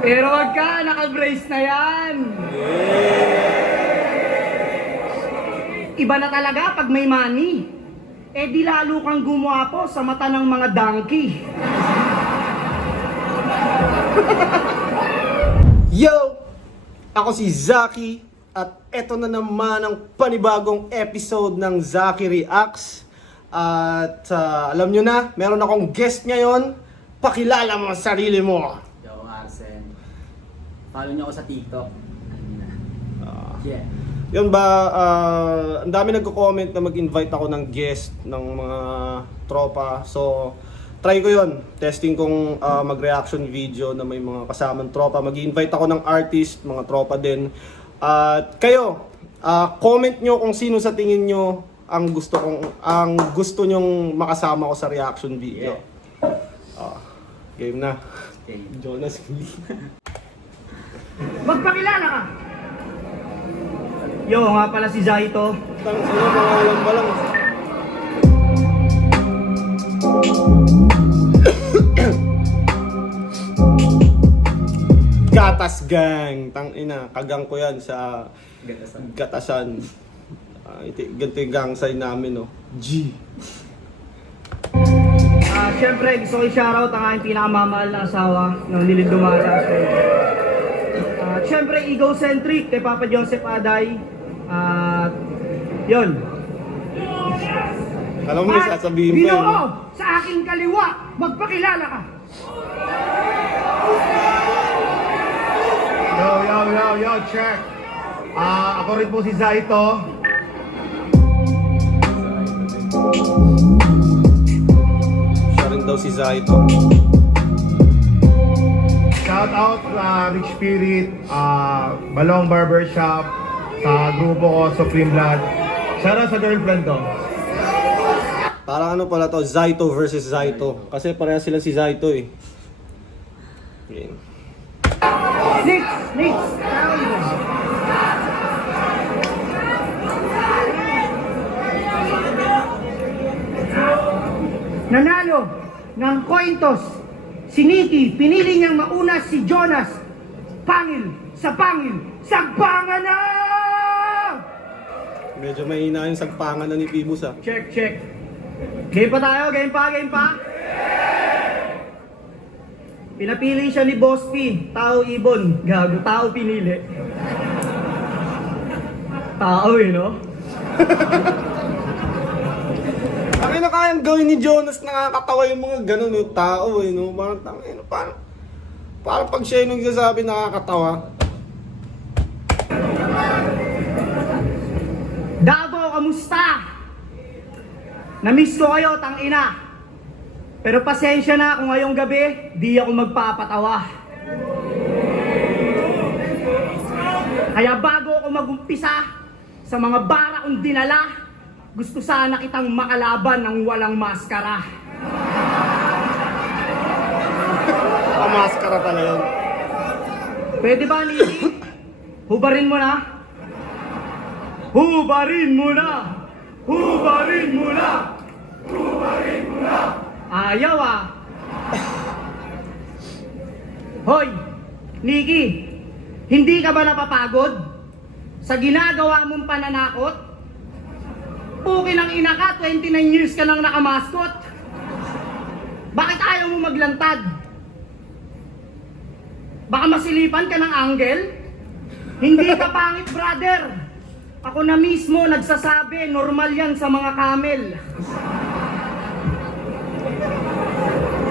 Pero wag ka, naka-brace na yan. Iba na talaga pag may money. Eh di lalo kang gumwapo sa mata ng mga donkey. Yo! Ako si Zaki at eto na naman ang panibagong episode ng Zaki Reacts. At alam nyo na, meron akong guest ngayon. Pakilala mo ang sarili mo. Yo, Arsen. Follow niyo ako sa TikTok. Yeah. Yun ba, ang dami nagko-comment na mag-invite ako ng guest ng mga tropa. So, try ko yun. Testing kong mag-reaction video na may mga kasamang tropa. Mag-invite ako ng artist, mga tropa din. At kayo, comment nyo kung sino sa tingin nyo ang gusto nyong makasama ko sa reaction video. Game na. Okay. Jonas. Magpakilala ka. Yo, nga pala si Zaito. Ano, pangalan ba lang? Gatas Gang. Tangina, kagang ko yan sa Gatasan. Ganito yung gang sign namin, no? G. Siyempre, gusto ko i-shoutout ang aking pinakamamahal na asawa ng nilidumasa. Siyempre, egocentric kay Papa Joseph Aday. At yun. Alam mo, may sasabihin pa yun. Ginoo, sa aking kaliwa, magpakilala ka. Yo, check. Ako rin po si Zaito. Siya rin daw si Zaito. Shout out Rich Spirit, Balong Barbershop, sa grupo ko, Supreme Blood. Shout out sa girlfriend ko. Parang ano pala to, Zaito versus Zaito. Kasi pareha sila si Zaito eh. Okay. Next. Nanalo ng coin toss si Nikki, pinili niyang mauna si Jonas. Pangil, sagpangan na! Medyo mahina yung sagpangan na ni Pibus ah. Check. Game pa tayo, game pa. Pinapili siya ni Boss P, tao ibon, gago, tao pinili. Tao eh, no? Ang ina kayang gawin ni Jonas, nakakatawa yung mga ganun yung tao eh, no? Parang pag siya yung nagsasabi nakakatawa. Dabo, kamusta? Namiss ko kayo, tangina. Pero pasensya na kung ngayong gabi, di ako magpapatawa. Kaya bago ako magumpisa sa mga bara kong dinala, gusto sana kitang makalaban ng walang maskara. Maskara pala yun. Pwede ba, Niki? Hubarin mo na. Hubarin mo na! Ayaw ah! Hoy! Niki! Hindi ka ba napapagod? Sa ginagawa mong pananakot? Pukin ang ina ka, 29 years ka nang nakamaskot. Bakit ayaw mo maglantad? Baka masilipan ka ng angle? Hindi ka pangit, brother. Ako na mismo nagsasabi, normal yan sa mga camel.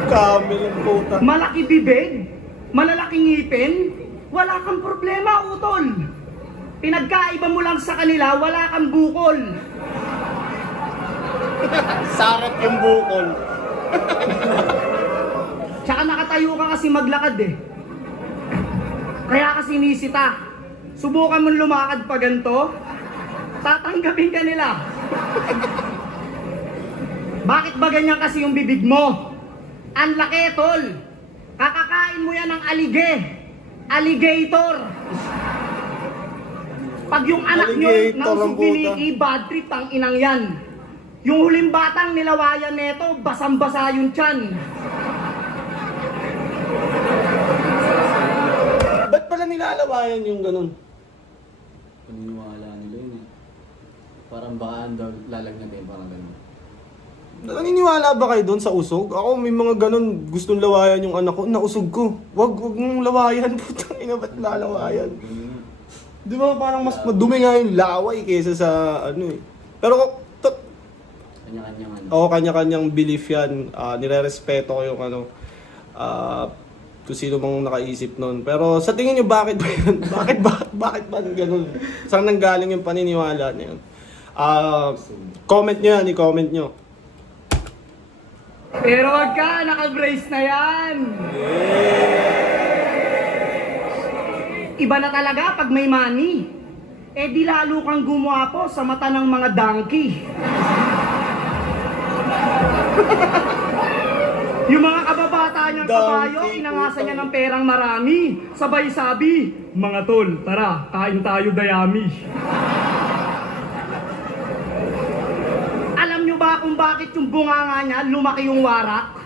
Camel ang puta. Malaki bibig, malalaking ngipin, wala kang problema, utol. Pinagkaiba mo lang sa kanila, wala kang bukol. Sarap yung bukol. Tsaka nakatayo ka kasi maglakad eh. Kaya kasi nisita. Subukan mong lumakad pa ganito, tatanggapin ka nila. Bakit ba ganyan kasi yung bibig mo? Ang laki, tol. Kakakain mo yan ng alligator. Pag yung anak nyo Alligator nang ang subiniki, bad trip ang inang yan. Yung huling batang nilawayan neto, basang-basa yung tiyan. lawayan yung ganun? Paniniwala nila yun eh. Parang baka lalagnan din, parang ganun. Naniniwala ba kayo doon sa usog? Ako may mga ganun, gustong lawayan yung anak ko, nausog ko. Wag mong lawayan, putang ina, ba't lalawayan? Di ba parang mas madumi nga yung laway kaysa sa ano eh. Pero Kanya-kanyang ano. oo, kanya-kanyang belief yan. Nire-respeto ko yung ano, kung sino mang nakaisip nun. Pero sa tingin nyo, bakit ba yun? bakit ba ganun? Saan nanggaling yung paniniwala na yun? Comment nyo yan, i-comment nyo. Pero wag ka, naka-brace na yan. Iba na talaga pag may money. Eh di lalo kang gumwapo sa mata ng mga donkey. Yung mga kababata niyang kabayo, Donkey, inangasan niya putang- ng perang marami. Sabay sabi, mga tol, tara, kain tayo dayami. Alam niyo ba kung bakit yung bunganga niya lumaki yung warak?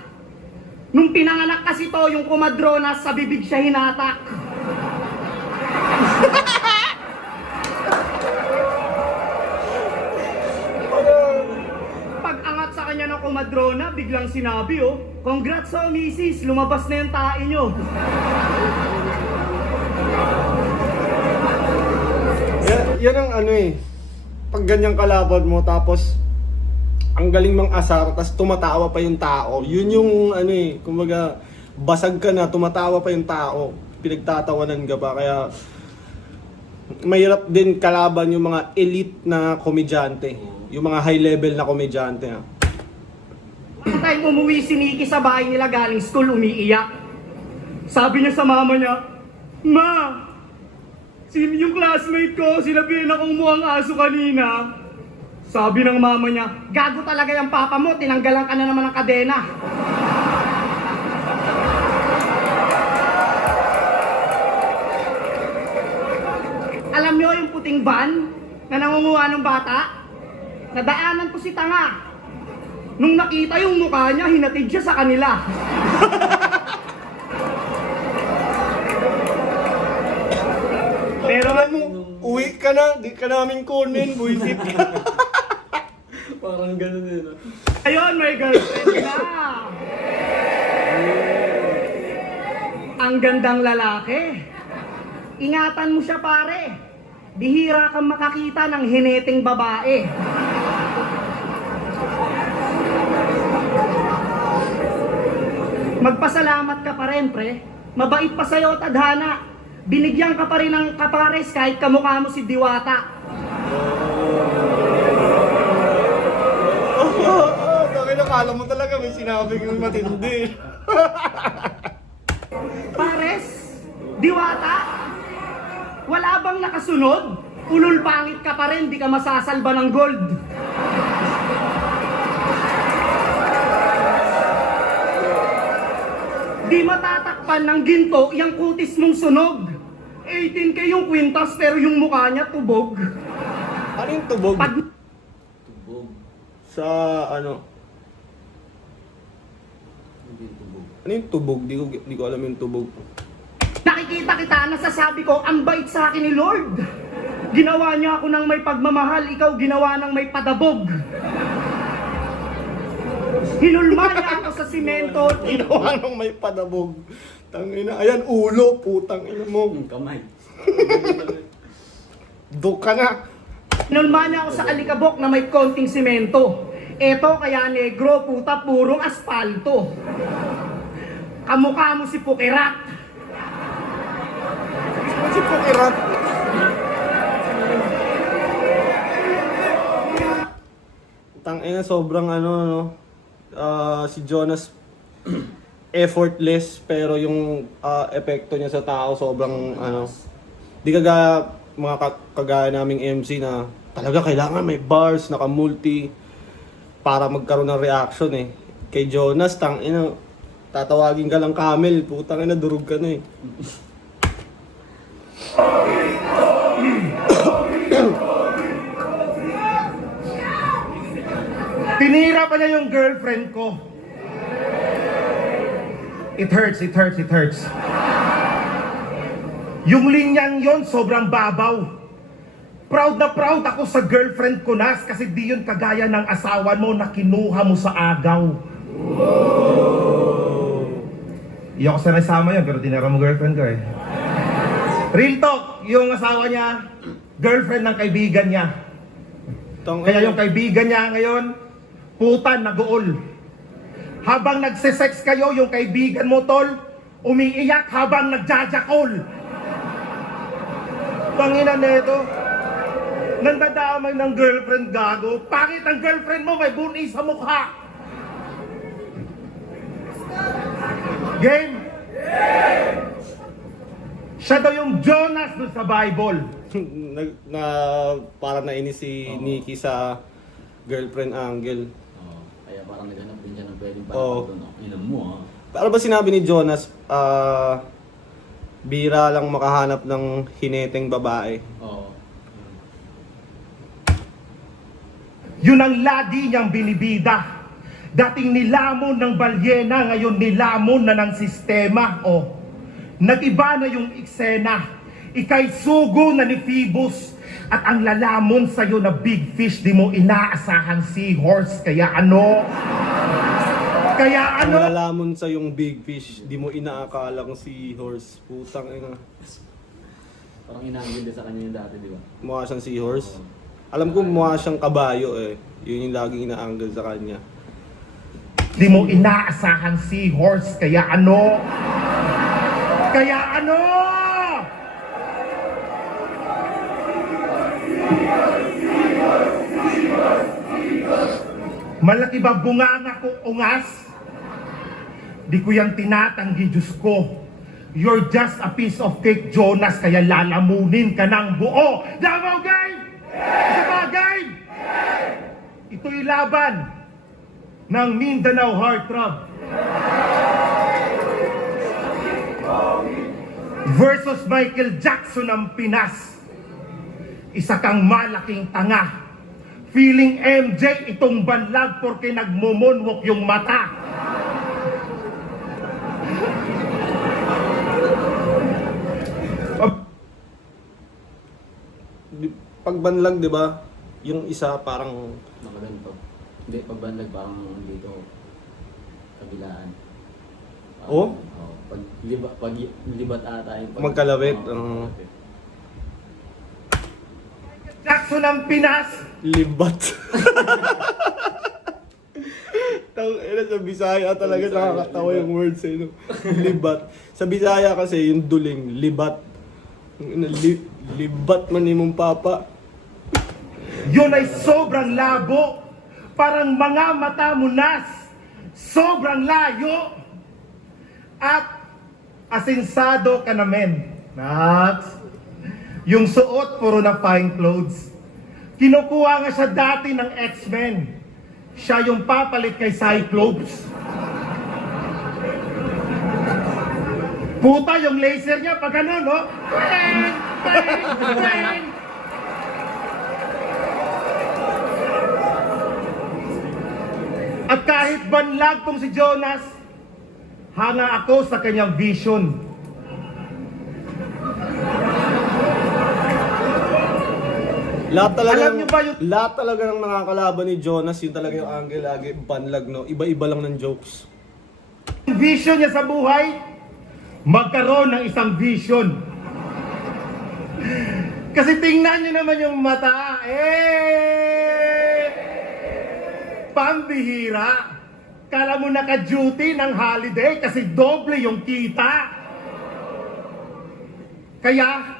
Nung pinanganak kasi to, yung kumadronas sa bibig siya hinatak. Pag-angat sa kanya ng kumadrona, biglang sinabi, oh, congrats sa misis, lumabas na yung tae nyo. Yan ang ano eh. Pag ganyang kalaban mo, tapos ang galing mang asar, tapos tumatawa pa yung tao. Yun yung ano eh, kumbaga, basag ka na, tumatawa pa yung tao. Pinagtatawanan ka pa, kaya mahirap din kalaban yung mga elite na komedyante. Yung mga high level na komedyante. Ha? One time umuwi si Nikki sa bahay nila galing school, umiiyak. Sabi niya sa mama niya, Ma, yung classmate ko, sinabihan akong mukhang aso kanina. Sabi ng mama niya, gago talaga yung papa mo, tinanggalan ka na naman ng kadena. Alam niyo yung puting van na nangunguha ng bata? Nadaanan ko si Tanga. Nung nakita yung mukha niya, hinatid siya sa kanila. Pero Alam mo, uwi ka na, di ka namin kunin, buisit ka. Parang ganun yun. ayun, may girlfriend na. Ang gandang lalaki. Ingatan mo siya, pare. Bihira kang makakita ng hineting babae. Magpasalamat ka pa rin, pre. Mabait pa sa'yo, tadhana. Binigyan ka pa rin ng kapares kahit kamukha mo si Diwata. Bakit nakala mo talaga may sinabi kong matindi. Pares? Diwata? Wala bang nakasunod? Ulul pangit ka pa rin, di ka masasalba ng gold. Di matatakpan ng ginto yung kutis mong sunog. 18K yung kwintas pero yung mukha niya tubog. Ano yung tubog? Pag Tubog. Sa ano? Hindi tubog. Ano yung tubog? Di ko alam yung tubog. nakikita kita, nasasabi ko, ang bait sa akin ni Lord. Ginawa niya ako ng may pagmamahal, ikaw ginawa ng may padabog. Hinulma niya ako sa simento. Ginawa nung may padabog. Tangina, ayan ulo, putang ina mo. Kamay. Duk ka na. Hinulma niya ako sa alikabok na may konting simento. Eto kaya negro, puta, purong aspalto. Kamukha mo si Pukirat. Si Pukirat. Tangina, sobrang si Jonas effortless pero yung epekto niya sa tao sobrang di kagaya mga kagaya naming MC na talaga kailangan may bars, naka-multi para magkaroon ng reaction eh. Kay Jonas, tangina, tatawagin ka lang camel, putang ina, durog ka na eh. Tinira pa niya yung girlfriend ko. It hurts, it hurts, it hurts. Yung linyang yon sobrang babaw. Proud na proud ako sa girlfriend ko, Nas, kasi di yun kagaya ng asawa mo na kinuha mo sa agaw. Hindi ako sanay sama yun, pero tinira mo girlfriend ko eh. Real talk, yung asawa niya, girlfriend ng kaibigan niya. Kaya yung kaibigan niya ngayon, putan, nag-uol. Habang nagsisex kayo, yung kaibigan mo, tol, umiiyak habang nagjajakol. Pangina neto, nandadamay ng girlfriend, gago. Pangit ang girlfriend mo, may buni sa mukha. Game? Siya daw yung Jonas doon sa Bible. Parang nainis si Nikki sa girlfriend angle. Oo. Kaya parang naghanap din siya ng pwedeng Oo. parang doon. Ilan mo ha. Ano ba sinabi ni Jonas? Bira lang makahanap ng hineteng babae. Oo. Yun ang lagi niyang binibida. Dating nilamon ng balyena, ngayon nilamon na ng sistema. O, nag-iba na yung eksena. Ika'y sugo na ni Phoebus. At ang lalamon sa'yo na big fish, di mo inaasahang seahorse. Kaya ano? Kaya Ang ano? lalaman sa yung big fish, di mo inaakalang si horse. Putang ina. Parang inanggil din sa kanya yung dati, di ba? Mukha siyang seahorse. Alam ko mukha siyang kabayo eh. Yun yung laging inaangle sa kanya. Di mo inaasahang seahorse. Kaya ano? Kaya ano? Malaki ba bunganga ko ungas? Di ko yan tinatanggi, Diyos ko. You're just a piece of cake, Jonas, kaya lalamunin ka ng buo. Davao game! Isa pa, game! Ito'y laban ng Mindanao Heartthrob versus Michael Jackson ng Pinas. Isa kang malaking tanga. Feeling MJ itong banlag porque nagmumunwok yung mata. Pagbanlag, di ba? Yung isa parang Nakaganto. Hindi, pagbandag parang dito. Kabilaan. Oh? Oo. Pag libat ata yung Magkalawit, Oo, oo. Jackson ng Pinas. libat. Sa Bisaya talaga nakakatawa yung words eh. No? Libat. Sa Bisaya kasi yung duling, libat. Libat man ni mong papa. Yun ay sobrang labo. Parang mga mata mo, Nas. Sobrang layo. At asinsado ka namin. Nax. Yung suot, puro na fine clothes. Kinukuha nga siya dati ng X-Men. Siya yung papalit kay Cyclops. Puta, yung laser niya, pag ano, no? Twang! Twang! Twang! At kahit banlag tong si Jonas, hanga ako sa kanyang vision. Alam niyo ba lahat talaga ng nakakalaban ni Jonas, yun talaga yung angle lagi, banlag, no? Iba-iba lang ng jokes. Vision niya sa buhay, magkaroon ng isang vision. Kasi tingnan niyo naman yung mata, pambihira. Kala mo naka-duty ng holiday kasi doble yung kita. Kaya,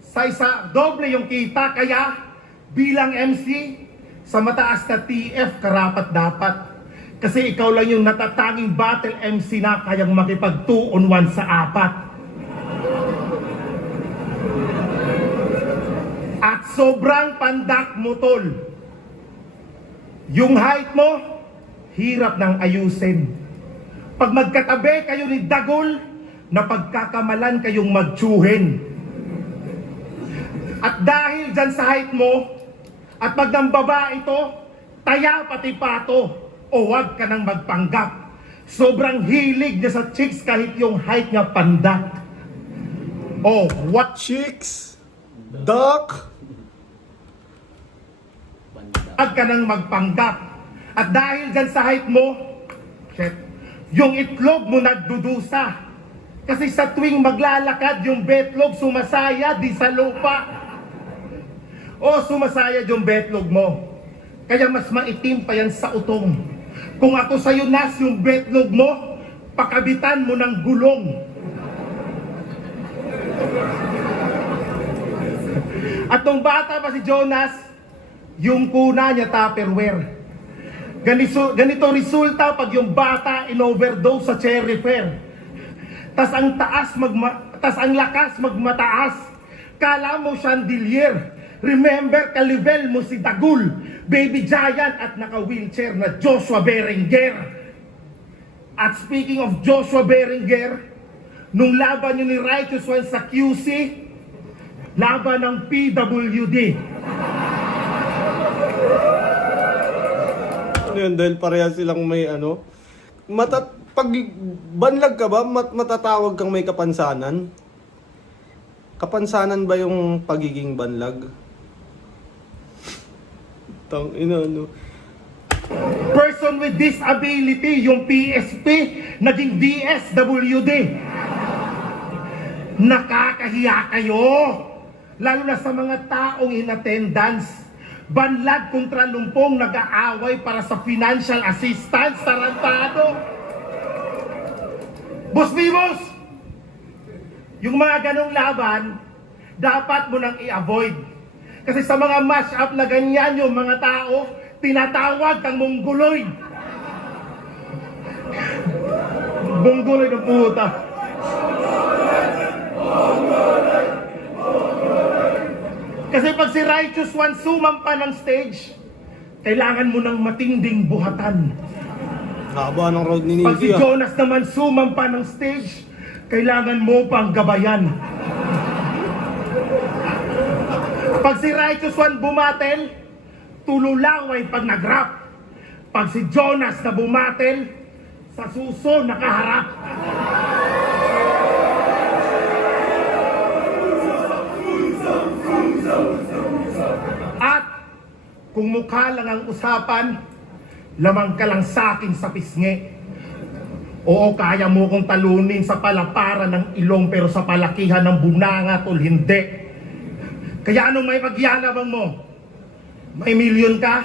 sa isa, doble yung kita. Kaya, bilang MC, sa mataas na TF, karapat dapat. Kasi ikaw lang yung natatanging battle MC na kayang makipag 2-on-1 sa 4. At sobrang pandak mo, tol. Yung height mo, hirap nang ayusin. Pag magkatabi kayo ni Dagol, na pagkakamalan kayong magtsuhin. At dahil dyan sa height mo, at pag ng babae ito, taya pati pato, o wag ka nang magpanggap. Sobrang hilig niya sa chicks kahit yung height niya pandak. Oh, what? Chicks! Duck! Banda. Huwag ka nang magpanggap. At dahil dyan sa height mo, shit, yung itlog mo nagdudusa. Kasi sa tuwing maglalakad, yung betlog sumasaya di sa lupa. O sumasaya yung betlog mo. Kaya mas maitim pa yan sa utong. Kung ako sa'yo, Nas, yung betlog mo, pakabitan mo ng gulong. At nung bata pa si Jonas, yung kuna niya Tupperware. Ganito resulta pag yung bata in-overdose sa cherry fair. Tas ang lakas magmataas. Kala mo chandelier. Remember, ka-level mo si Dagul, Baby Giant at naka-wheelchair na Joshua Berenguer. At speaking of Joshua Berenguer, nung laban yun ni Righteous One sa QC, laban ng PWD. Ano yun, dahil parehas silang may ano. Pag banlag ka ba, matatawag kang may kapansanan? Kapansanan ba yung pagiging banlag? Tang ina, ano? Person with disability, yung PSP, naging DSWD. Nakakahiya kayo, lalo na sa mga taong in attendance. Banlag kontra lumpong nag-aaway para sa financial assistance, tarantado. Boss Vivos, yung mga ganong laban, dapat mo nang i-avoid. Kasi sa mga mash-up na ganyan yung mga tao, tinatawag kang mongoloid. Mongoloid ng puta. Kasi pag si Righteous One sumampa ng stage, kailangan mo ng matinding buhatan. Haba ng road ni Pag si Nikki, ah. Jonas naman sumampa ng stage, kailangan mo pang gabayan. Pag si Righteous One bumatel, tululaway pag nag-rap. Pag si Jonas na bumatel, sa suso nakaharap. At kung mukha lang ang usapan, lamang ka lang sa akin sa pisngi. Oo, kaya mo kong talunin sa palaparan ng ilong, pero sa palakihan ng bunanga tol hindi. Kaya anong may pagyanabang mo? May milyon ka?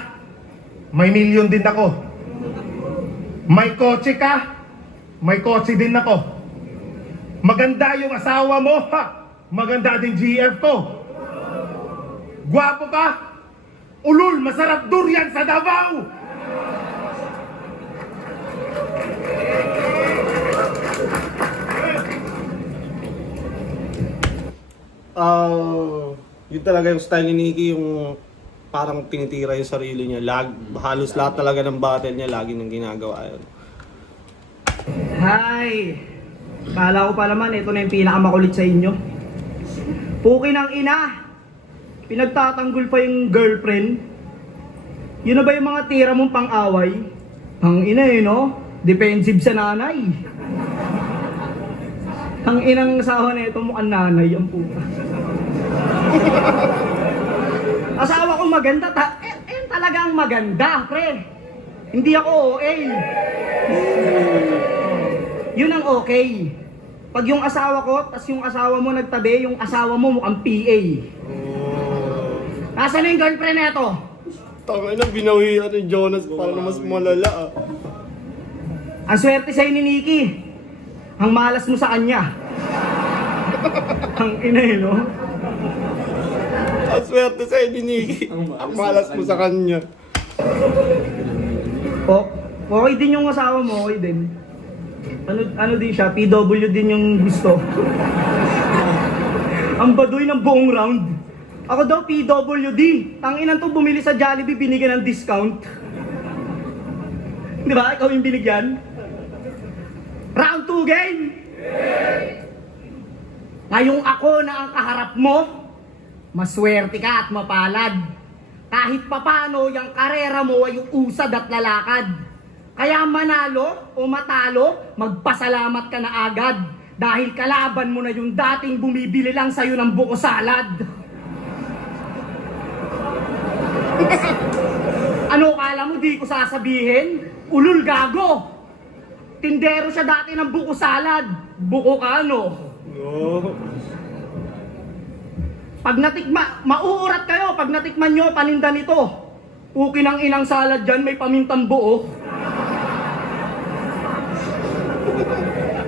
May milyon din ako. May kotse ka? May kotse din ako. Maganda yung asawa mo? Ha? Maganda din GF ko. Gwapo ka? Ulul, masarap durian sa Davao! Yun talaga yung style ni Nikki, yung parang tinitira yung sarili niya. Halos lahat talaga ng battle niya, lagi nang ginagawa yun. Hi! Kala ko pa naman, ito na yung pinakamakulit sa inyo. Puki ng ina! Pinagtatanggol pa yung girlfriend. Yun na ba yung mga tira mong pang-away? Ang ina eh, no? Defensive sa nanay. Ang inang asawa na ito mukhang nanay, ang puta. Asawa ko maganda, talaga ang maganda, pre. Hindi ako OA. Yun ang okay. Pag yung asawa ko, tas yung asawa mo nagtabi, yung asawa mo mukhang PA. Nasaan na yung girlfriend na ito? Tangay na, binawian ni Jonas para na mas malala, ah. Ang swerte sa'yo ni Nikki. Ang malas mo sa kanya. Ang ina eh, no? Ang swerte sa'yo ni Nikki. Ang malas mo sa kanya. Okay din yung asawa mo, okay din. Ano din siya, PW din yung gusto. Ang baduy ng buong round. Ako daw PWD. Tanginan to, bumili sa Jollibee, binigyan ng discount. Di ba? Ikaw yung binigyan? Round 2 game! Ngayong ako na ang kaharap mo, maswerte ka at mapalad. Kahit papano, yung karera mo ay usad at lalakad. Kaya manalo o matalo, magpasalamat ka na agad. Dahil kalaban mo na yung dating bumibili lang sa'yo ng buko salad. Ano kala mo di ko sasabihin? Ulul gago! Tindero siya dati ng buko salad. Buko ka ano? Pag mauurat kayo pag natikman nyo paninda nito. Uki ng inang salad dyan, may pamintang buo.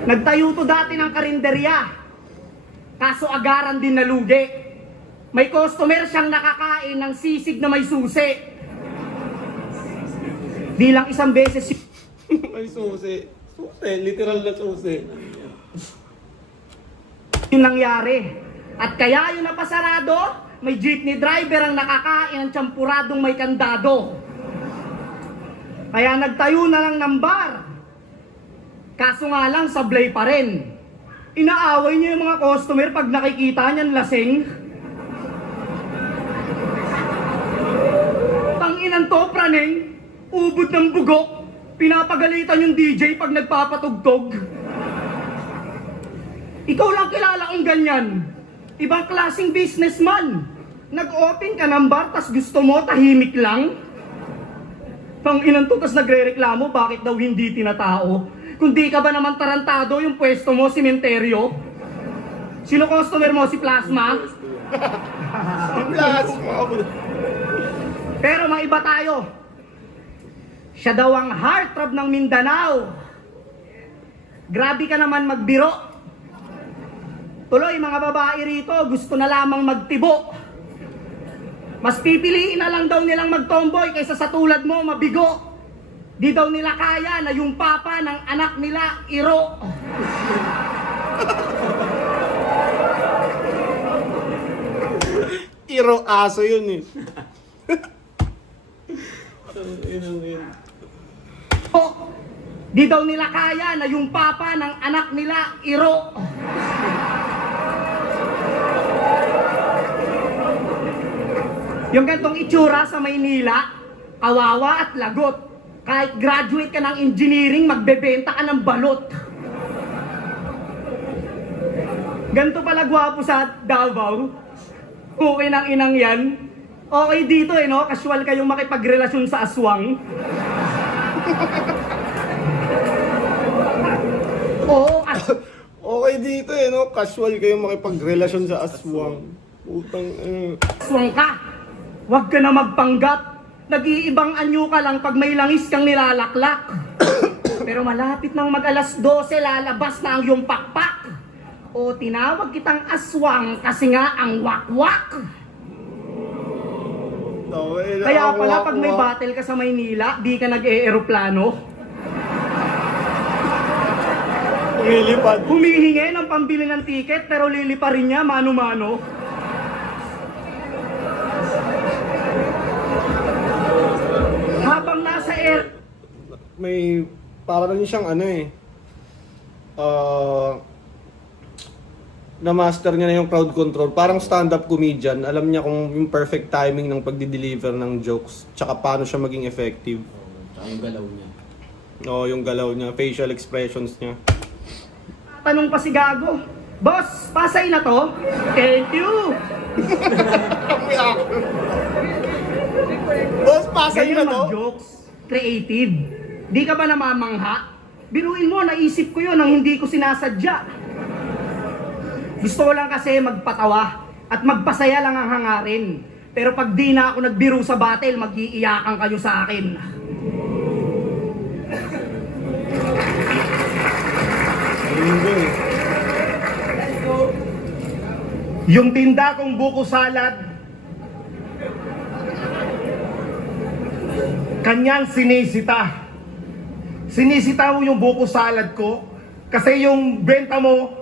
Nagtayo to dati ng karinderya. Kaso agaran din nalugi. May customer siyang nakakain ng sisig na may susi. Di lang isang beses Ay, susi. Susi, literal na susi. yung nangyari. At kaya yung napasarado, may jeepney driver ang nakakain ng tsampuradong may kandado. Kaya nagtayo na lang ng bar. Kaso nga lang, sablay pa rin. Inaaway niya yung mga customer pag nakikita niyan lasing. Tanginan to, praneng. Ubod ng bugok. Pinapagalitan yung DJ pag nagpapatugtog. Ikaw lang kilala kong ganyan. Ibang klaseng businessman. Nag-open ka ng bar, tas gusto mo tahimik lang? Tanginan to, tas nagre-reklamo bakit daw hindi tinatao. Kung di ka ba naman tarantado, yung pwesto mo, simenteryo? Sino customer mo? Si Plasma? Plasma. Pero maiba tayo. Siya daw ang heartthrob ng Mindanao. Grabe ka naman magbiro. Tuloy, mga babae rito, gusto na lamang magtibo. Mas pipiliin na lang daw nilang magtomboy kaysa sa tulad mo, mabigo. Di daw nila kaya na yung papa ng anak nila, iro. Iro aso yun eh. Oh, di daw nila kaya na yung papa ng anak nila, iro. Yung gantong itsura sa Maynila, kawawa at lagot. Kahit graduate ka ng engineering, magbebenta ka ng balot. Ganto pala gwapo sa Davao. Okay ng inang yan. Okay dito eh, no? Casual kayong makipagrelasyon sa aswang. Oo, Okay dito eh, no? Casual kayong makipagrelasyon sa aswang. Utang, aswang ka. Huwag ka na magpanggap. Nag-iibang anyo ka lang pag may langis kang nilalaklak. Pero malapit nang mag-alas 12, lalabas na ang iyong pakpak. O tinawag kitang aswang kasi nga ang wakwak. Kaya pala pag may battle ka sa Maynila, di ka nag-e-eroplano. Lumilipad. Humihingi ng pambili ng tiket pero lilipa rin niya mano-mano. Habang nasa air, May, para rin siyang ano eh. Na-master niya na yung crowd control. Parang stand-up comedian. Alam niya kung yung perfect timing ng pagdi-deliver ng jokes. Tsaka paano siya maging effective. Tsaka yung galaw niya. Oo, yung galaw niya, facial expressions niya. tanong pa si Gago, Boss, pasay na to? Thank you! Boss, pasay na Ganyan to? mag-jokes, creative. Di ka ba namamangha? Biruin mo, naisip ko yun nang hindi ko sinasadya. Gusto ko lang kasi magpatawa at magpasaya lang ang hangarin. Pero pag di na ako nagbiro sa battle, mag-iiyakan kayo sa akin. Yung tinda kong buko salad, kanyang sinisita. Sinisita mo yung buko salad ko kasi yung benta mo,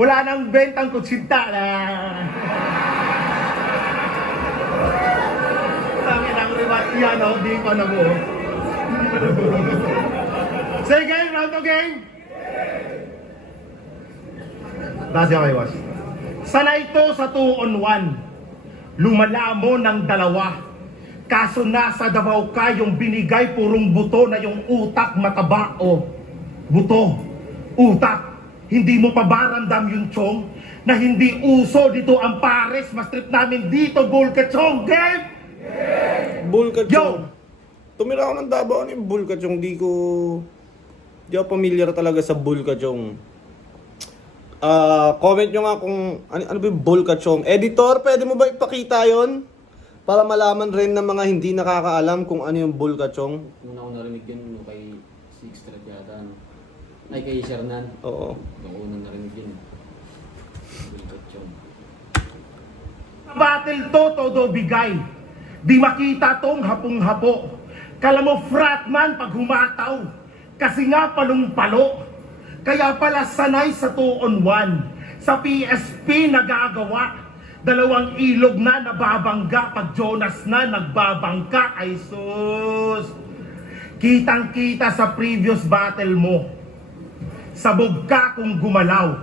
wala nang bentang kutsinta na. Tangin ang ribat yan, oh, di ko na mo. Say game, round to game. That's okay, was. Sanay ito sa 2-on-1. Lumala mo ng dalawa. Kaso nasa Davao ka yung binigay purong buto na yung utak mataba o buto, utak. Hindi mo pa ba ramdam yung chong na hindi uso dito ang pares, mas trip namin dito, Bulka Chong, game! Bulka Yo! Chong. Tumira ako ng Davao, ano yung Bulka Chong? Di ako familiar talaga sa Bulka Chong. Comment nyo nga kung ano ba yung Bulka Chong. Editor, pwede mo ba ipakita yon para malaman rin ng mga hindi nakakaalam kung ano yung Bulka Chong? Nung ako narinig yun kay Six Thread yata, ano? Ay, kay Shernan. Oo. Nung unang narinig yun. Bulkachong. Battle to, todo bigay. Di makita tong hapong-hapo. Kala mo fratman pag humataw. Kasi nga palong-palo. Kaya pala sanay sa 2-on-1. Sa PSP nagagawa. 2 ilog na nababangga. Pag Jonas na nagbabangka. Ay sus. Kitang-kita sa previous battle mo. Sabog ka kung gumalaw.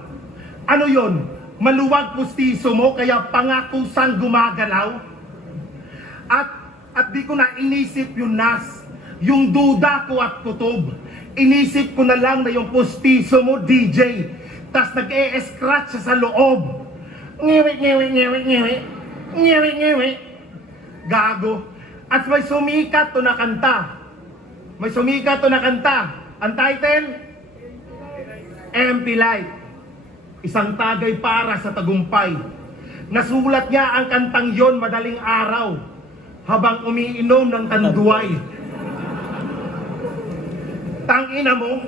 Ano yon? Maluwag pustiso mo kaya pangakusang gumagalaw? At di ko na inisip yung nas, yung duda ko at kutob. Inisip ko na lang na yung pustiso mo, DJ. Tas nag-e-scratch siya sa loob. Ngiwi, ngiwi, ngiwi, ngiwi. Ngiwi, ngiwi. Gago. At may sumikat to na kanta. May sumikat to na kanta. Ang title? Empty Light. Isang tagay para sa tagumpay. Nasulat niya ang kantang yon madaling araw habang umiinom ng tanduay. Tangina mo,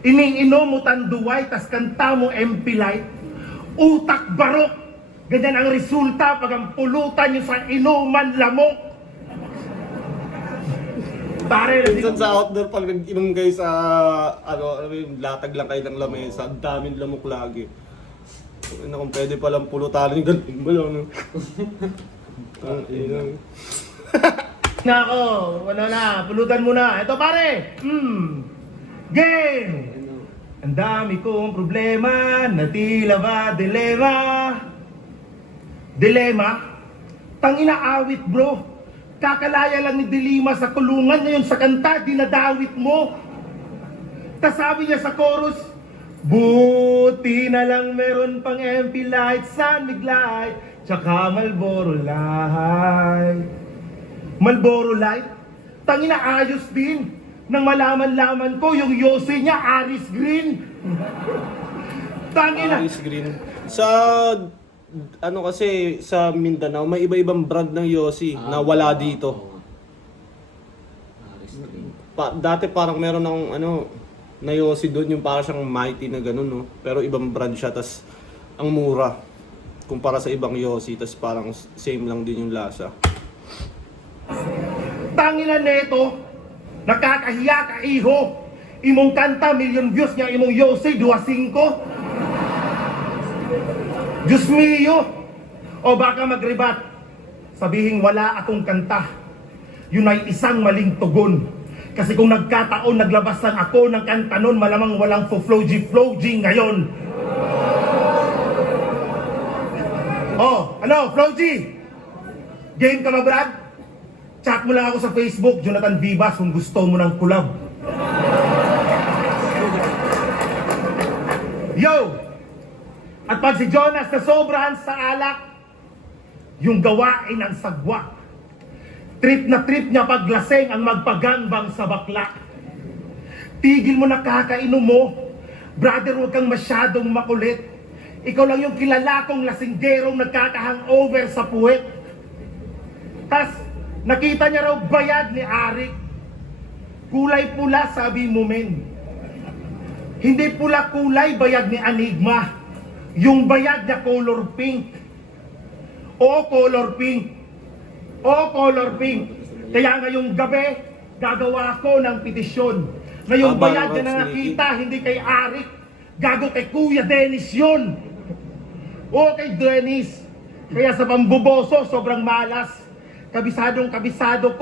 iniinom mo tanduay tas kanta mo empty light. Utak barok. Ganyan ang resulta pag ang pulutan niyo sa inuman lamok. Pare, Minsan sa outdoor, pag nag-inom kayo sa, latag lang kayo ng lamesa, ang daming lamok lagi. Kung pwede palang pulutan, ganun ba lang, no? Ang ina. Nako, wala na, pulutan mo na. Ito pare, game! Ang dami kong problema, na tila ba dilema? Dilema? Tangina awit bro. Kakalaya lang ni Dilima sa kulungan, ngayon sa kanta, dinadawit mo. Tas sabi niya sa chorus, buti na lang meron pang MP Light, San Light, tsaka Marlboro Light. Marlboro Light? Tangina ayos din. Nang malaman-laman ko, yung Yossi niya, Aris Green. Tangina. Ice green. Kasi sa Mindanao, may iba-ibang brand ng Yossi na wala dito. Dati parang meron ng na Yossi doon, yung parang siyang mighty na ganun, no? Pero ibang brand siya, tas ang mura kumpara sa ibang Yossi, tas parang same lang din yung lasa. Tangina neto, nakakahiya ka iho. Imong kanta, million views niya, imong Yossi, 2.5. Diyos mio! O baka magribat, sabihin wala akong kanta. Yun ay isang maling tugon. Kasi kung nagkataon, naglabas lang ako ng kanta nun, malamang walang flow-G ngayon. Oh, ano, Flow-G? Game ka ba, Brad? Chat mo lang ako sa Facebook, Jonathan Vivas, kung gusto mo ng collab. Yo! At pag si Jonas na sobrahan sa alak, yung gawain ang sagwa. Trip na trip niya paglaseng ang magpagangbang sa bakla. Tigil mo na kakainom mo. Brother, huwag kang masyadong makulit. Ikaw lang yung kilala kong lasinggerong nagkaka-hangover sa puwet. Tas, nakita niya raw bayad ni Arik. Kulay pula, sabi mo men. Hindi pula kulay bayad ni Enigma. Yung bayad niya color pink. O color pink. O color pink. Kaya ngayong gabi, gagawa ko ng petisyon. Ngayong bayad niya na nakita, hindi kay Arik. Gago kay Kuya Dennis yun. O kay Dennis. Kaya sa pambuboso, sobrang malas. Kabisadong kabisado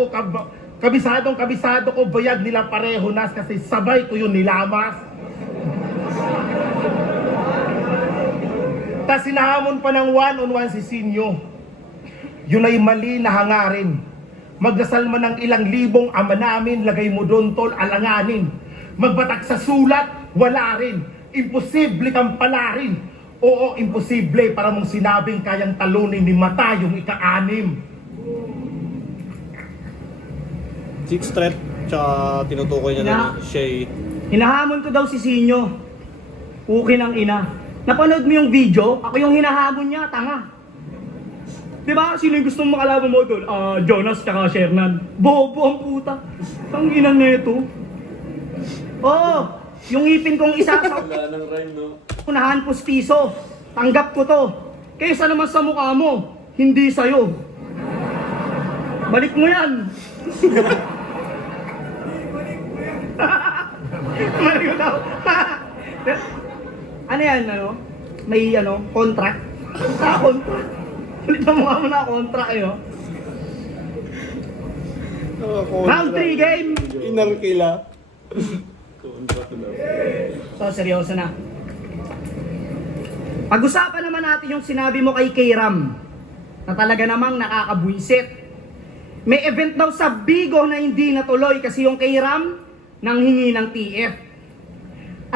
ko, bayad nila pareho nas kasi sabay ko yun nilamas. Tas sinahamon pa ng 1-on-1 si Sinyo. Yun ay mali na hangarin. Magdasal man ng ilang libong ama namin, lagay mo doon tol, alanganin. Magbatak sa sulat, wala rin. imposible kang palarin. Oo, imposible para mong sinabing kayang talunin ni Mata yung ika-6. Sixth threat, tsaka tinutukoy niya na Shay. Hinahamon ko daw si Sinyo. Ukin ang ina. Napanood mo yung video? Ako yung hinahamon niya, tanga. Diba? Sino yung gustong makalaban mo doon? Jonas tsaka Shernan. Bobo ang puta. Ang ina nito. Oo, yung ipin kong isa sa Wala nang rhyme, no? unahan pustiso. Tanggap ko to. Kaysa naman sa mukha mo, hindi sa'yo. Balik mo yan. Balik mo daw. Ano yan, ano? May ano, contract? Contract. Balik na mukha mo na contract eh, oh. Round 3 game. Inarkila. So, seryoso na. Pag-usapan naman natin yung sinabi mo kay K-Ram na talaga namang nakakabwisit. May event daw sa Bigo na hindi natuloy kasi yung K-Ram nanghingi ng TF.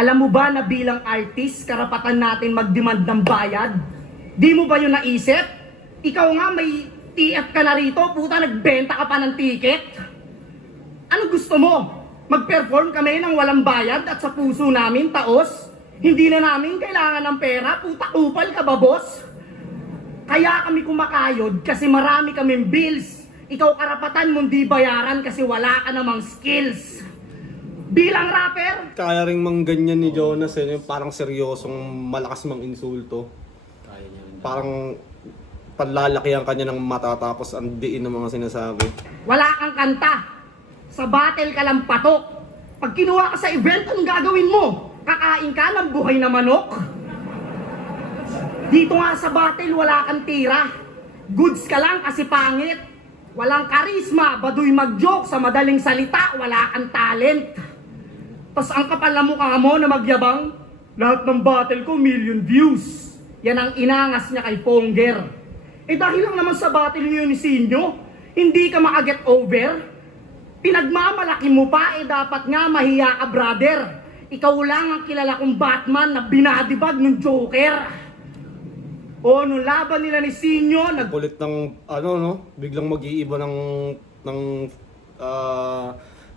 Alam mo ba na bilang artist, karapatan natin mag-demand ng bayad? Di mo ba yun naisip? Ikaw nga may TF ka na rito, puta, nagbenta ka pa ng ticket. Ano gusto mo? Mag-perform kami ng walang bayad at sa puso namin taos? Hindi na namin kailangan ng pera, puta kupal ka ba, boss? Kaya kami kumakayod kasi marami kaming bills. Ikaw karapatan mong di bayaran kasi wala ka namang skills. Bilang rapper, Kaya ring mangganyan ni Jonas eh, yung parang seryosong malakas mang insulto. Kaya niya rin. Parang panlalakihan kanya ng mata tapos ang diin ng mga sinasabi. wala kang kanta. Sa battle ka lang patok. Pag kinuha ka sa event, anong gagawin mo? Kakain ka ng buhay na manok? Dito nga sa battle, wala kang tira. Goods ka lang kasi pangit. Walang karisma, baduy mag-joke, sa madaling salita, wala kang talent. Tapos ang kapal na mukha mo na magyabang, lahat ng battle ko, million views. Yan ang inangas niya kay Ponger. Eh dahil lang naman sa battle niyo ni Sinyo, hindi ka makaget over. Pinagmamalaki mo pa, eh dapat nga mahiya ka, brother. Ikaw lang ang kilala kong Batman na binadibag ng Joker. O, nung laban nila ni Sinyo, Kulit ng ano no, biglang mag-iiba ng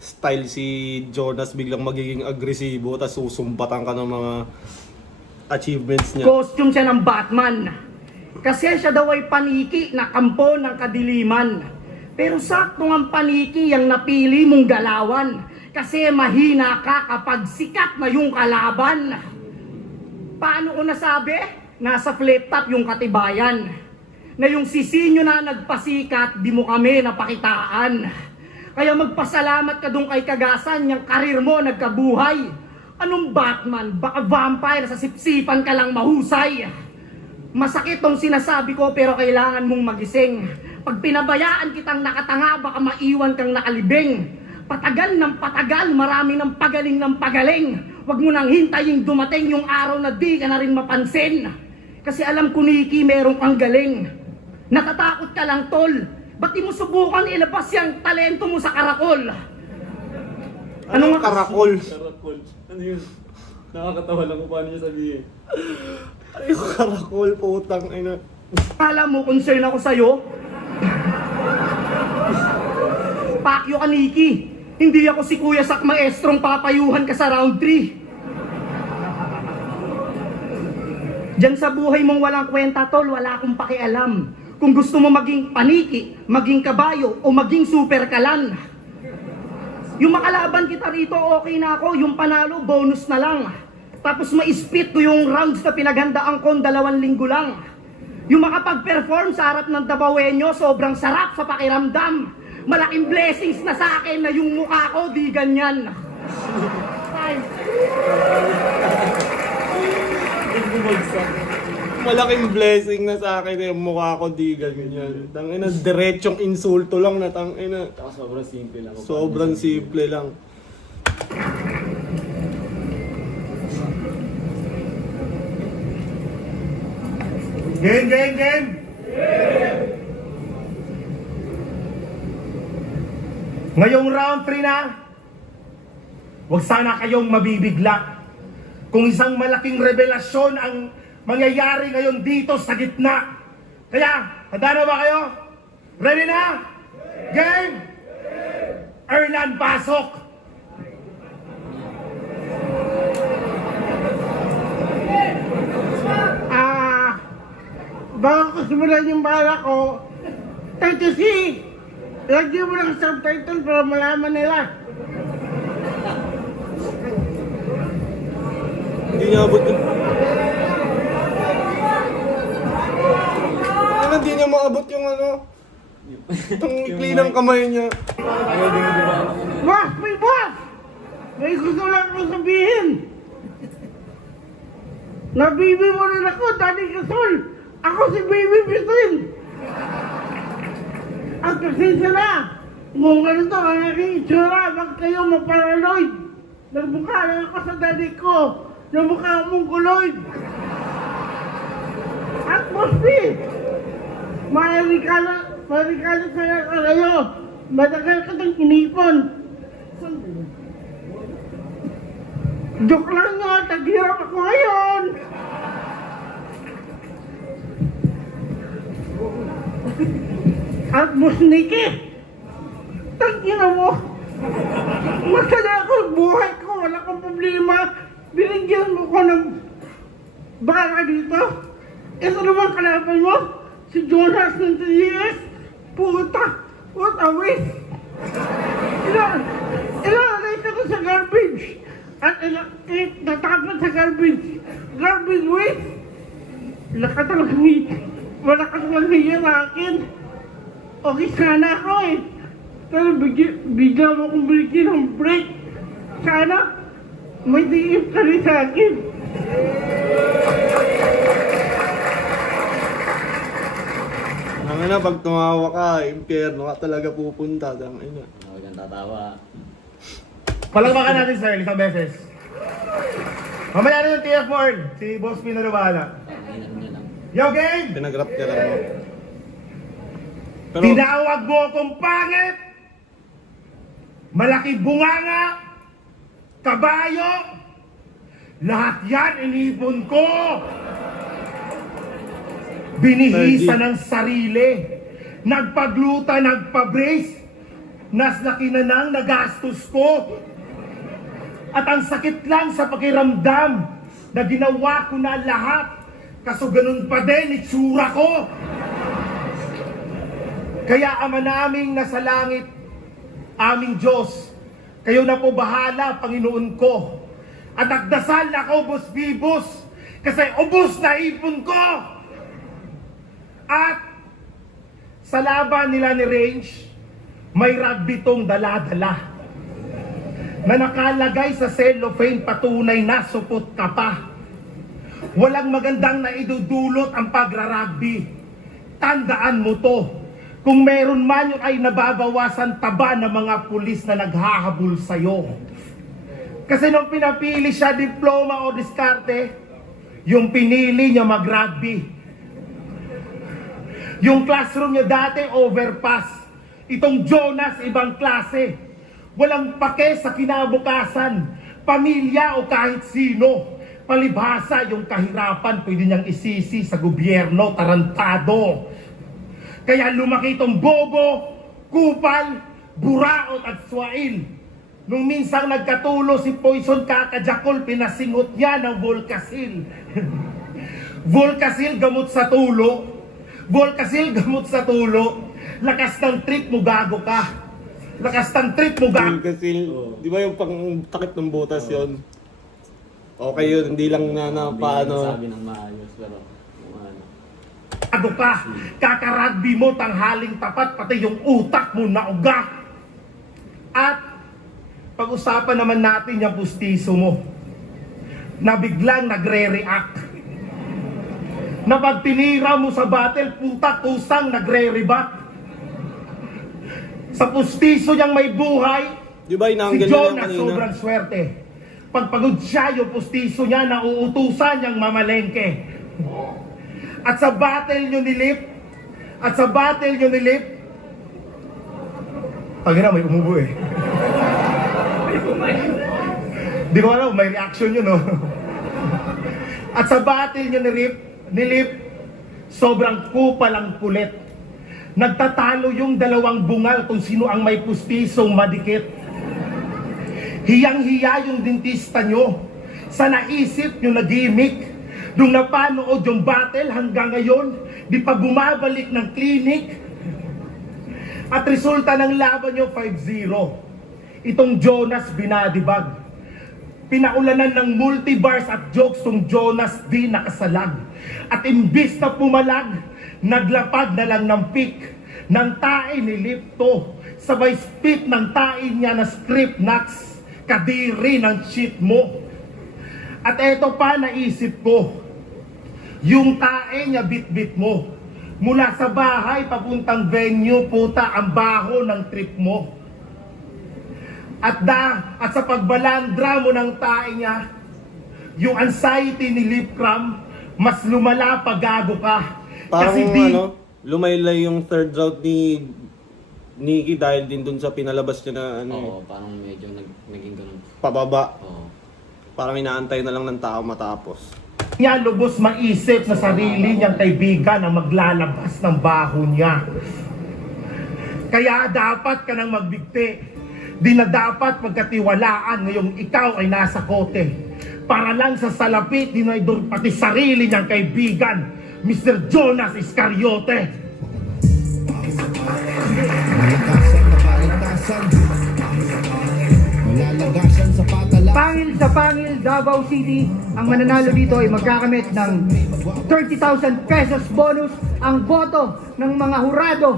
style si Jonas, biglang magiging agresibo tapos susumpatan ka ng mga achievements niya. costume siya ng Batman. Kasi siya daw ay paniki na kampo ng kadiliman. Pero sakto ang paniki yung napili mong galawan. Kasi mahina ka kapag sikat na yung kalaban. Paano ko nasabi? Nasa flip top yung katibayan. Na yung sisinyo na nagpasikat, di mo kami napakitaan. Kaya magpasalamat ka dun kay Kagasan, yung karir mo nagkabuhay. Anong Batman? Baka vampire, sa sipsipan ka lang mahusay. Masakit tong sinasabi ko pero kailangan mong magising. Pag pinabayaan kitang nakatanga, baka maiwan kang nakalibing. Patagal ng patagal, marami ng pagaling. Huwag mo nang hintayin dumating yung araw na di ka na rin mapansin. Kasi alam ko, Nikki, meron kang galing. Natatakot ka lang, tol. Ba't di mo subukan ilabas yung talento mo sa karakol? Anong karakol? Karakol. Ano yun? Nakakatawa lang kung paano niya sabihin. Ano yung karakol, putang ina? Alam mo, concern ako sa'yo. Pakyo ka, Nikki. Hindi ako si Kuya Sak Maestrong papayuhan ka sa round 3. Diyan sa buhay mong walang kwenta, tol, wala akong pakialam. Kung gusto mo maging paniki, maging kabayo, o maging super kalan. Yung makalaban kita rito, okay na ako. Yung panalo, bonus na lang. Tapos ma-spit ko yung rounds na pinaghandaan ko 2 linggo lang. Yung makapag-perform sa harap ng Dabawenyo, sobrang sarap sa pakiramdam. Malaking blessings na sa akin na yung mukha ko di ganyan. Ay. Malaking blessing na sa akin yung mukha ko di ganyan. Tangina, diretsong insulto lang na tangina. Saka sobrang simple lang. kung Sobrang paano niya sabihin. simple lang. Game! Ngayong round 3 na, huwag sana kayong mabibigla. kung isang malaking revelasyon ang mangyayari ngayon dito sa gitna. Kaya, handa na ba kayo? Ready na? Game! Erlan, pasok! Bago ko simulan yung bala ko, Title C, lagyan mo ng subtitle para malaman nila. Hindi niya abot yung... Ano, hindi niya maabot yung ano? Itong ikli ng kamay niya. Boss! May boss! May gusto lang akong sabihin. Nabibi mo rin ako, Daddy Gasol. Ako si Baby Bitin. At pasensya na. Kung ganito ang aking itsura, wag kayo maparanoid. Nagmukha lang ako sa daddy ko. Namukha mong kuloid. At Boss P, marikala kaya kayo. Matagal ka ng inipon. Joke lang nga, taghirap ako ngayon. At Boss Nicky, tangina mo. Masaya ako sa buhay ko, wala akong problema. Binigyan mo ko ng baka dito. Ito naman kalaban mo, si Jonas ng 3 years. Puta, what a waste. Ilalagay ka ko sa garbage. At natapon sa garbage. Garbage waste. Wala ka talagang hiya sa akin. Okay sana ako eh. Pero bigyan mo kong bigyan ng break. Sana may diip ka rin sa akin. Ang na, pag tumawa ka, impyerno ka talaga pupunta. Ina. Huwag kang tatawa. Palagpakan natin sir, isang beses. Mamaya na yung TF Ward, si Boss P na nabala. Inan nyo lang. Yo, game! Pinagrap ka lang mo. Pero, Tinawag mo akong pangit! Malaki bunganga! Kabayo! Lahat yan inipon ko! Binihisa ng sarili. Nagpagluta, nagpa-brace. Naslaki na nang nagastos ko. At ang sakit lang sa pakiramdam na ginawa ko na lahat. Kaso ganun pa din itsura ko. Kaya Ama naming nasa langit, aming Diyos, kayo na po bahala, Panginoon ko. At nagdasal ako, Boss Bibos, kasi ubos na ipon ko. At sa laban nila ni Range, may rugby tong dala-dala na nakalagay sa cellophane, patunay na supot ka pa. Walang magandang naidudulot ang pagrarugby. Tandaan mo to. Kung meron man yun ay nababawasan taba ng mga pulis na naghahabol sa'yo. Kasi nung pinapili siya diploma o diskarte, yung pinili niya mag-rugby. Yung classroom niya dati overpass. Itong Jonas ibang klase. Walang pake sa kinabukasan, pamilya o kahit sino. Palibhasa yung kahirapan pwede niyang isisi sa gobyerno, tarantado. Kaya lumaki itong bobo, kupal, buraot at swail. Nung minsang nagkatulo si Poison Kakajakol, pinasingot niya ng Volcasil. Volcasil gamot sa tulo. Volcasil gamot sa tulo. Lakas ng trip mo, gago ka. Lakas ng trip mo, gago. kasi, di ba yung pang takip ng butas yon? Okay yun, hindi lang na paano. Sabi ng maayos, pero kung ano. Gago ka. Kakaragbi mo, tanghaling tapat, pati yung utak mo na uga. At pag-usapan naman natin yung pustiso mo na biglang nagre-react. Na pag tinira mo sa battle, puta kusang nagre-rebat. Sa pustiso niyang may buhay, Di ba si inaanggal niya lang Jonas kanina? sobrang swerte. Pagpagod siya, yung pustiso niya, nauutusan niyang mamalengke. At sa battle nyo ni Lip, tangina, may umubo eh. Di ko alam, may reaction yun, no? At sa battle niya ni Lip, sobrang kupal ang kulit. Nagtatalo yung dalawang bungal kung sino ang may pustisong madikit. Hiyang-hiya yung dentista nyo sa naisip nyo na gimmick. Nung napanood yung battle hanggang ngayon, di pa bumabalik ng clinic. At resulta ng laban nyo 5-0. Itong Jonas binadibag. Pinaulanan ng multibars at jokes tong Jonas di nakasalag. At imbis na pumalag, naglapag na lang ng pick ng tae ni Lipto. Sabay spit ng tae niya na script nuts, kadiri ng shit mo. At eto pa naisip ko, yung tae niya bit-bit mo. Mula sa bahay papuntang venue, puta ang baho ng trip mo. At sa pagbalandra mo ng tae niya, yung anxiety ni Lip Cram, mas lumala pag gago ka. Parang Kasi di, lumaylay yung third round ni Nikki dahil din dun sa pinalabas niya na Oo, parang medyo naging ganun. pababa. Oo. Parang inaantay na lang ng tao matapos. niya lubos maisip na sarili niyang kaibigan ang maglalabas ng baho niya. Kaya dapat ka nang magbigti. Di na dapat pagkatiwalaan ngayong ikaw ay nasa kote. Para lang sa salapit, dinidor pati sarili niyang kaibigan, Mr. Jonas Iscariote. Malakasan na parintasan, malalagasan sa patala. Pangil sa Pangil, Davao City, ang mananalo dito ay magkakamit ng 30,000 pesos bonus. Ang boto ng mga hurado,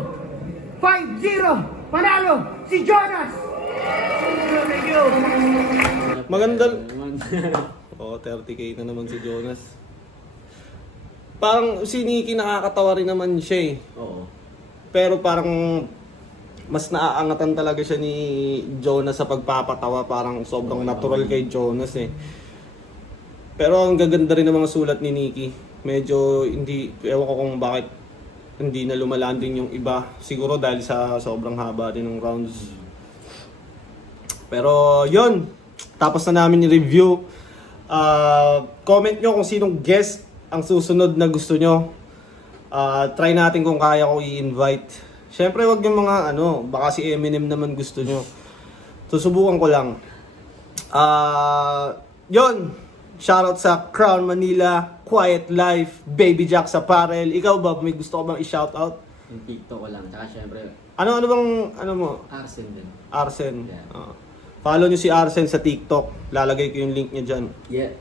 5-0, panalo si Jonas! Thank you! Maganda. Naman. Oo, 30k na naman si Jonas. Parang si Nikki nakakatawa rin naman siya eh. Oo. Pero parang mas naaangatan talaga siya ni Jonas sa pagpapatawa. Parang sobrang natural kay Jonas eh. Pero ang gaganda rin ng mga sulat ni Nikki. Medyo hindi, ewan ko kung bakit hindi na lumalaan din yung iba. Siguro dahil sa sobrang haba din ng rounds. Pero yun, tapos na namin yung review. Comment nyo kung sinong guest ang susunod na gusto nyo. Try natin kung kaya ko i-invite. Syempre wag yung mga baka si Eminem naman gusto nyo. Susubukan ko lang. Yun, shoutout sa Crown Manila, Quiet Life, Baby Jack sa Apparel. Ikaw ba, may gusto ko bang i-shoutout? Yung TikTok ko lang. Tsaka syempre, Ano mo? Arsen din. Arsen. Yeah. Follow nyo si Arsen sa TikTok. Lalagay ko yung link niya dyan. Yeah.